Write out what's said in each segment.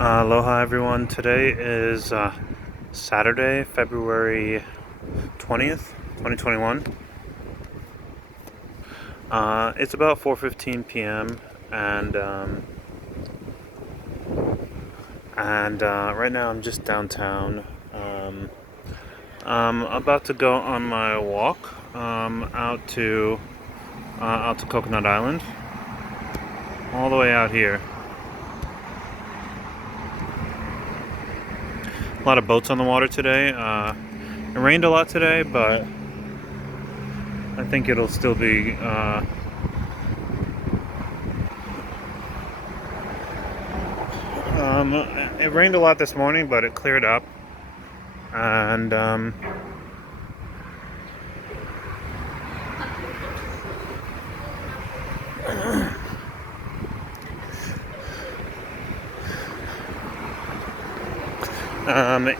Aloha everyone. Today is Saturday, February 20th, 2021. It's about 4:15 p.m. and right now I'm just downtown. I'm about to go on my walk out to Coconut Island, all the way out here. A lot of boats on the water today. It rained a lot today, but I think it'll still be it rained a lot this morning, but it cleared up, and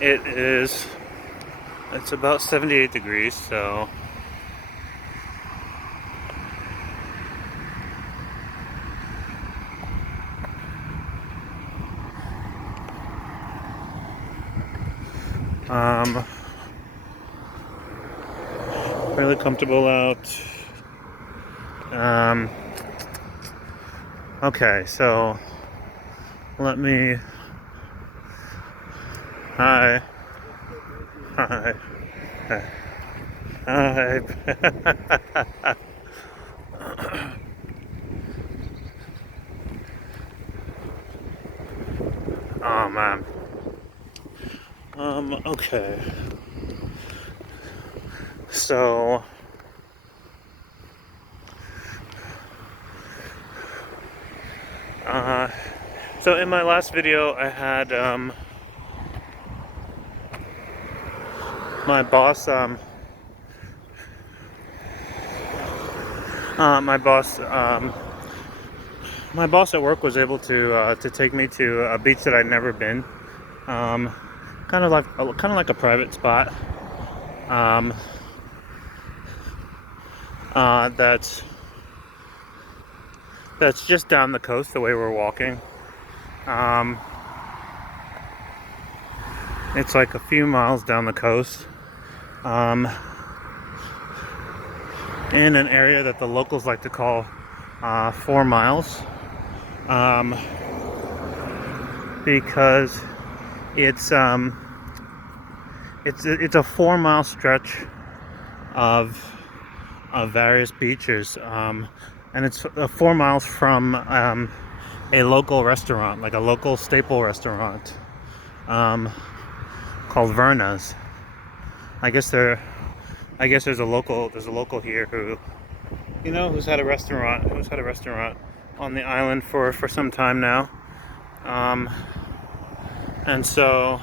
it's about 78 degrees, so really comfortable out. Okay, so let me. Hi. Hi. Hi. Oh man. Okay. So so in my last video I had my boss my boss at work was able to take me to a beach that I'd never been. Kind of like a private spot. That's just down the coast the way we're walking. It's like a few miles down the coast, in an area that the locals like to call 4 miles, because it's a 4 mile stretch of various beaches, and it's 4 miles from a local restaurant, like a local staple restaurant, called Verna's. I guess there's a local here who's had a restaurant on the island for some time now, and so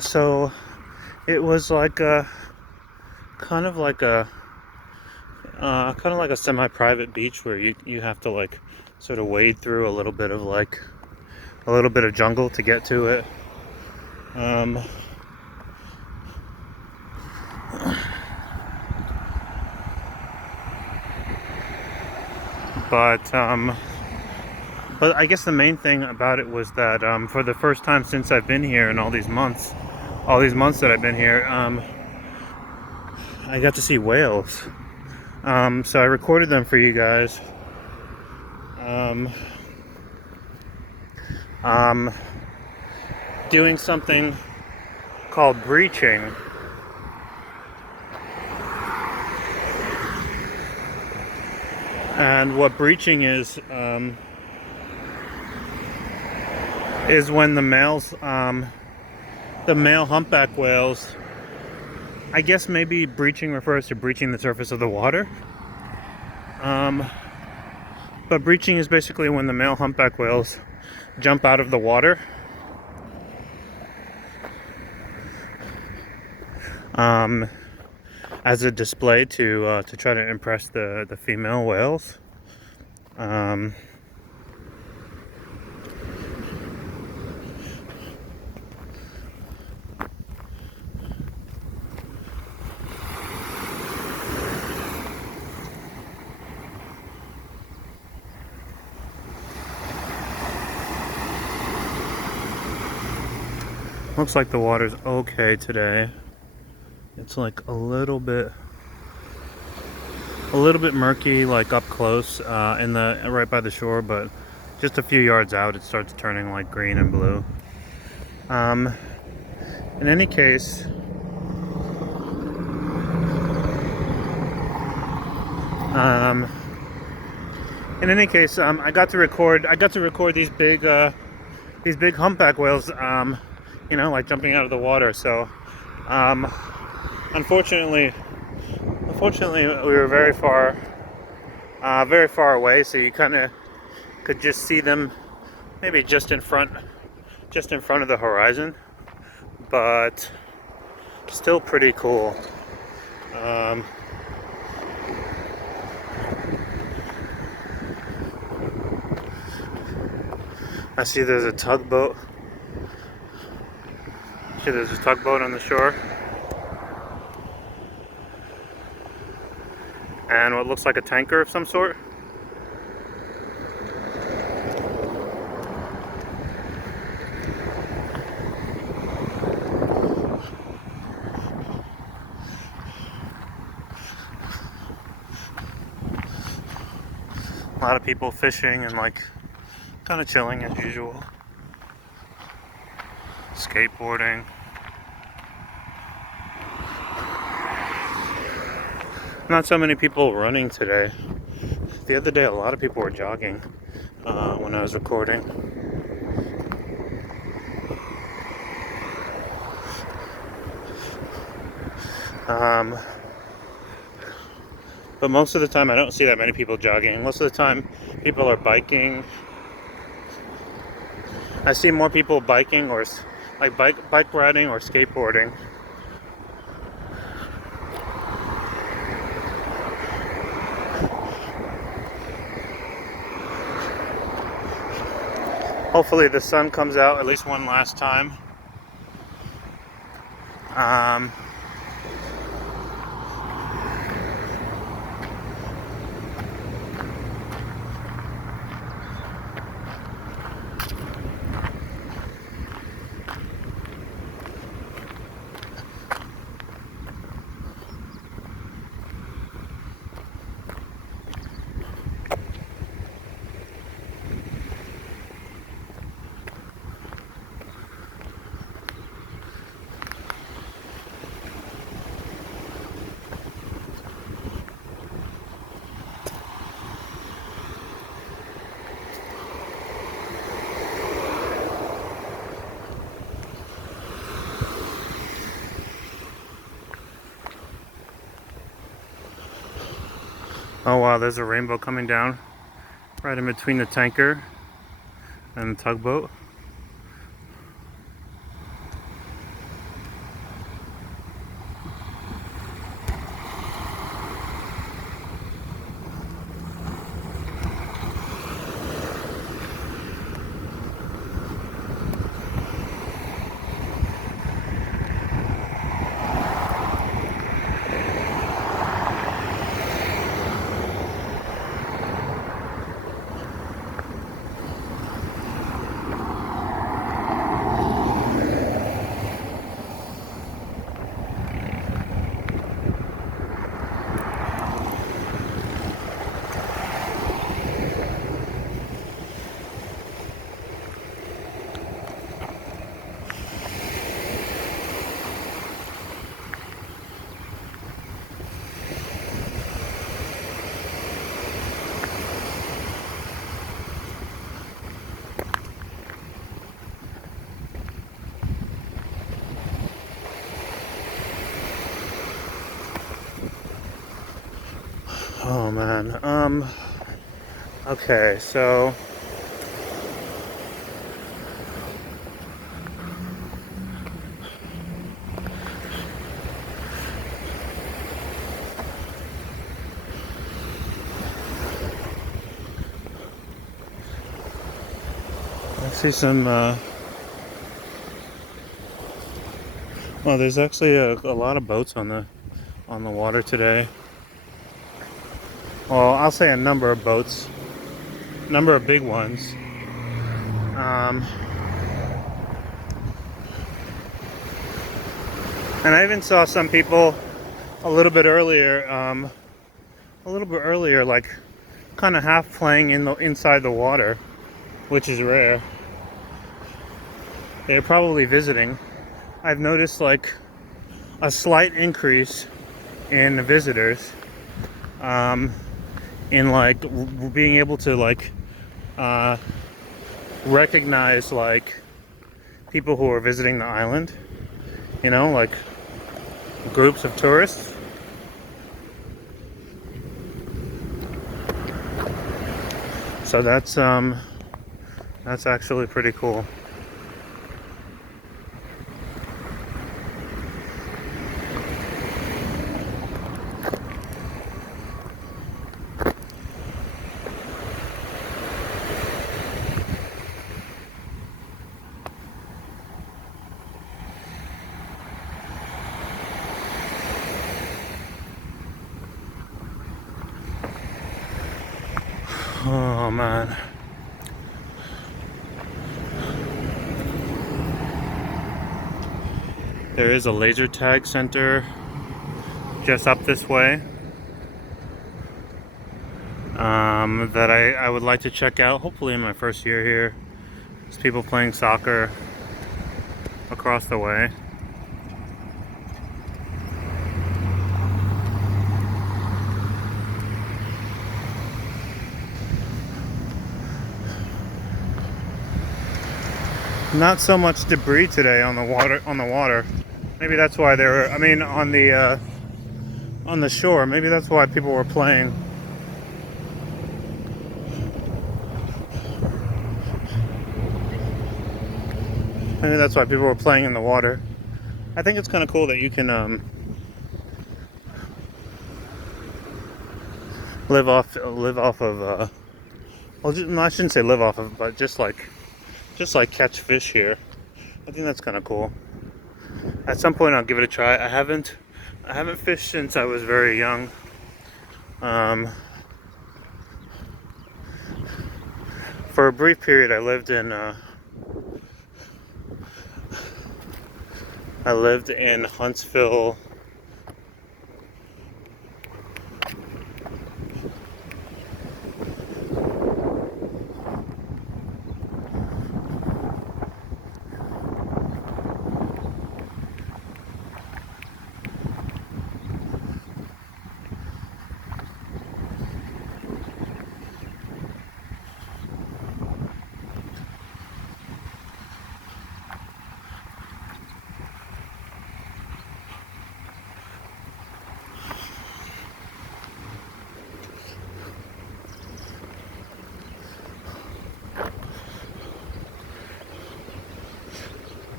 so it was like a kind of like a semi-private beach where you have to like sort of wade through a little bit of jungle to get to it. But I guess the main thing about it was that for the first time since I've been here, and all these months that I've been here, I got to see whales. So I recorded them for you guys. Doing something called breaching. And what breaching is when the male humpback whales, I guess maybe breaching refers to breaching the surface of the water. But breaching is basically when the male humpback whales jump out of the water, as a display to try to impress the female whales. Looks like the water's okay today. It's like a little bit murky, like up close, in the right by the shore, but just a few yards out, it starts turning like green and blue. In any case, I got to record these big humpback whales, you know, like jumping out of the water. So, unfortunately, we were very far away, so you kind of could just see them, maybe just in front of the horizon, but still pretty cool. I see there's a tugboat. There's a tugboat on the shore. And what looks like a tanker of some sort. A lot of people fishing and like kind of chilling as usual. Skateboarding. Not so many people running today. The other day, a lot of people were jogging when I was recording. But most of the time, I don't see that many people jogging. Most of the time, people are biking. I see more people biking or like bike riding or skateboarding. Hopefully the sun comes out at least one last time. Oh wow, there's a rainbow coming down right in between the tanker and the tugboat. Oh man, okay, so I see some, well, there's actually a lot of boats on the water today. Well, I'll say a number of boats, number of big ones. And I even saw some people a little bit earlier, like kind of half playing inside the water, which is rare. They're probably visiting. I've noticed like a slight increase in visitors, in like being able to like recognize like people who are visiting the island, you know, like groups of tourists. So that's actually pretty cool. Oh man. There is a laser tag center just up this way, that I would like to check out, hopefully in my first year here. There's people playing soccer across the way. Not so much debris today on the water. Maybe that's why they were, I mean, on the shore. Maybe that's why people were playing. Maybe that's why people were playing in the water. I think it's kind of cool that you can live off of well, no, I shouldn't say live off of, but just like catch fish here. I think that's kind of cool. At some point, I'll give it a try. I haven't fished since I was very young. For a brief period, I lived in Huntsville.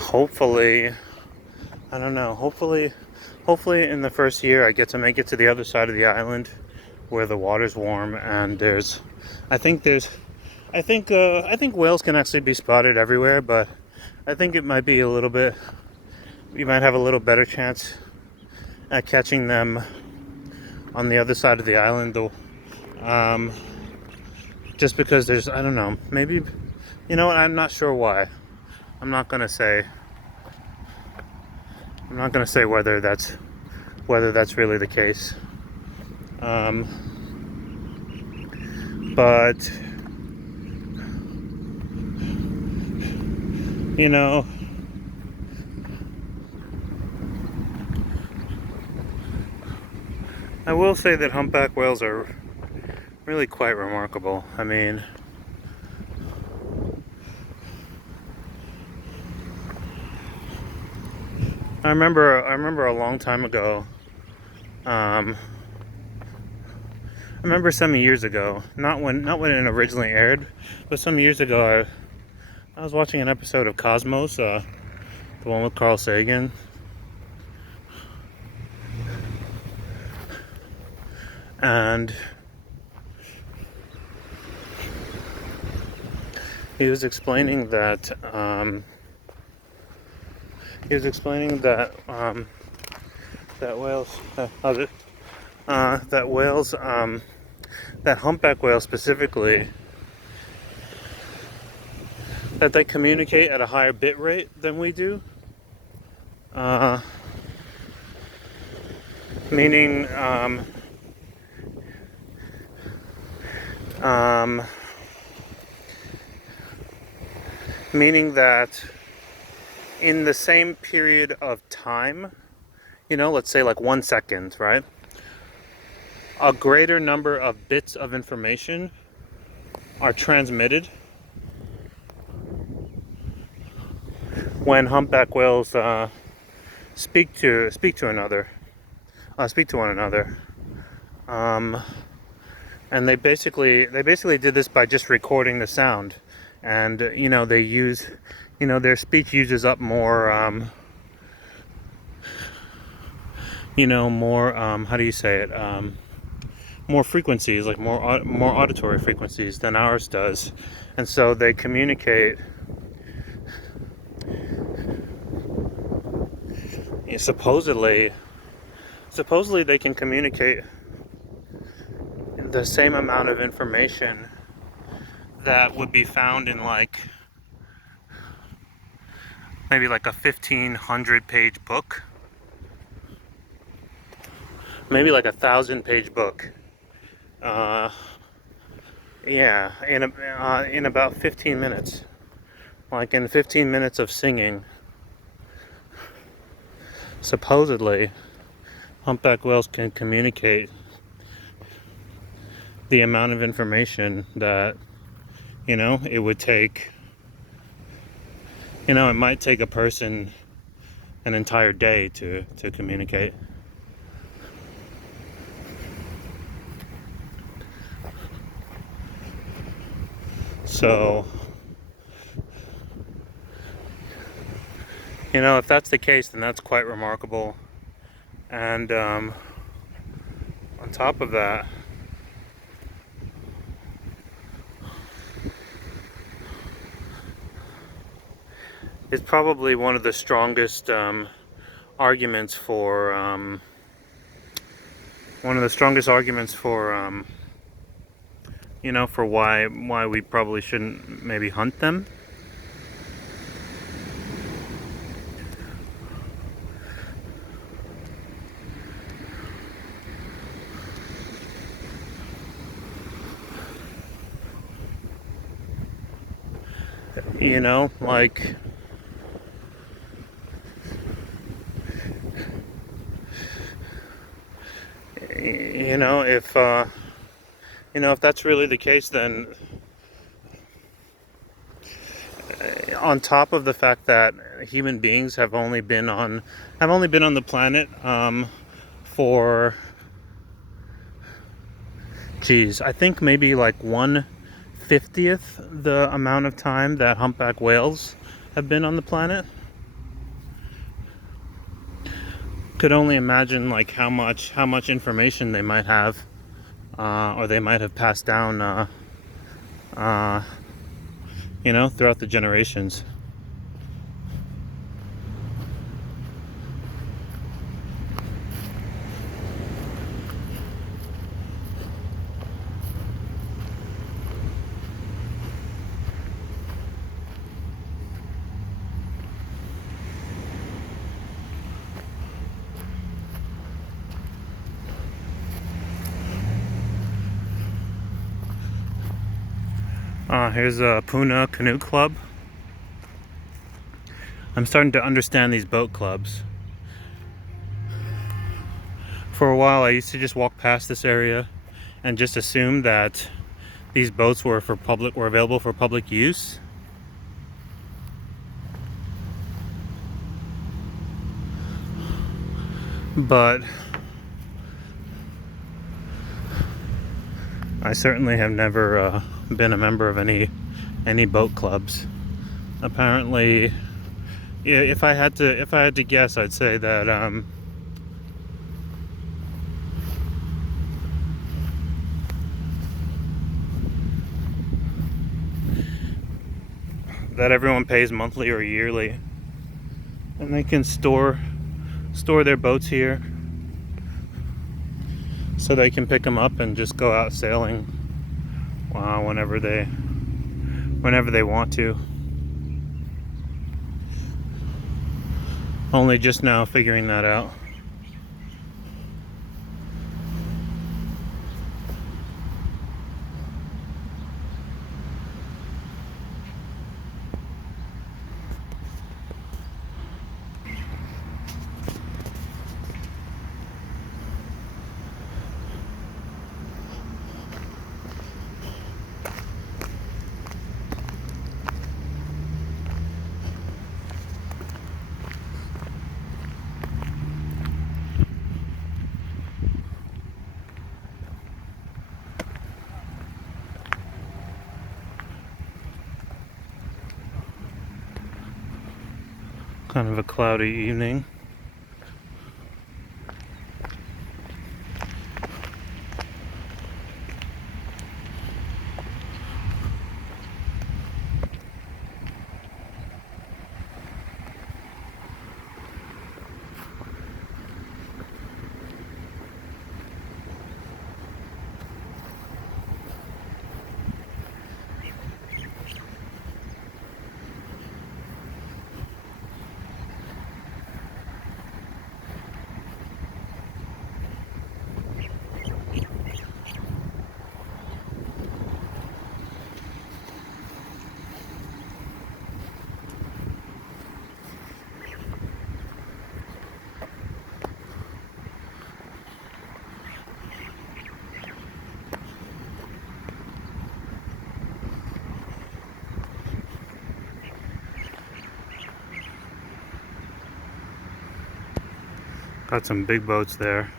Hopefully, I don't know. Hopefully in the first year I get to make it to the other side of the island where the water's warm and I think whales can actually be spotted everywhere, but I think it might be you might have a little better chance at catching them on the other side of the island, though. Just because I don't know, maybe, you know what, I'm not sure why. I'm not gonna say whether that's really the case. But you know, I will say that humpback whales are really quite remarkable. I mean, I remember a long time ago. I remember some years ago, not when it originally aired, but some years ago, I was watching an episode of Cosmos, the one with Carl Sagan, and he was explaining that that humpback whales specifically, that they communicate at a higher bit rate than we do, meaning meaning that in the same period of time, let's say like 1 second, right? A greater number of bits of information are transmitted when humpback whales speak to one another. And they basically did this by just recording the sound, and they use, their speech uses up more more how do you say it, more frequencies, like more auditory frequencies than ours does, and so they communicate. Supposedly they can communicate the same amount of information that would be found in like maybe like a 1,500-page book, maybe like 1,000-page book. Yeah, in about 15 minutes. Like in 15 minutes of singing, supposedly humpback whales can communicate the amount of information that it would take. It might take a person an entire day to communicate. So, if that's the case, then that's quite remarkable. And on top of that, it's probably one of the strongest arguments for for why we probably shouldn't maybe hunt them. Like if that's really the case, then on top of the fact that human beings have only been on the planet for I think maybe like 1/50th the amount of time that humpback whales have been on the planet. Could only imagine like how much information they might have, or they might have passed down throughout the generations. Here's a Puna Canoe Club. I'm starting to understand these boat clubs. For a while, I used to just walk past this area and just assume that these boats were available for public use. But I certainly have never been a member of any boat clubs. Apparently, yeah, if I had to guess, I'd say that that everyone pays monthly or yearly, and they can store their boats here, so they can pick them up and just go out sailing whenever they want to. Only just now figuring that out. Kind of a cloudy evening. Got some big boats there.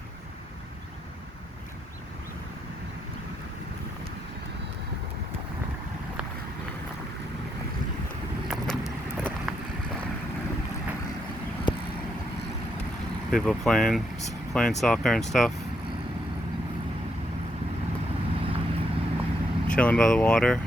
People playing soccer and stuff. Chilling by the water.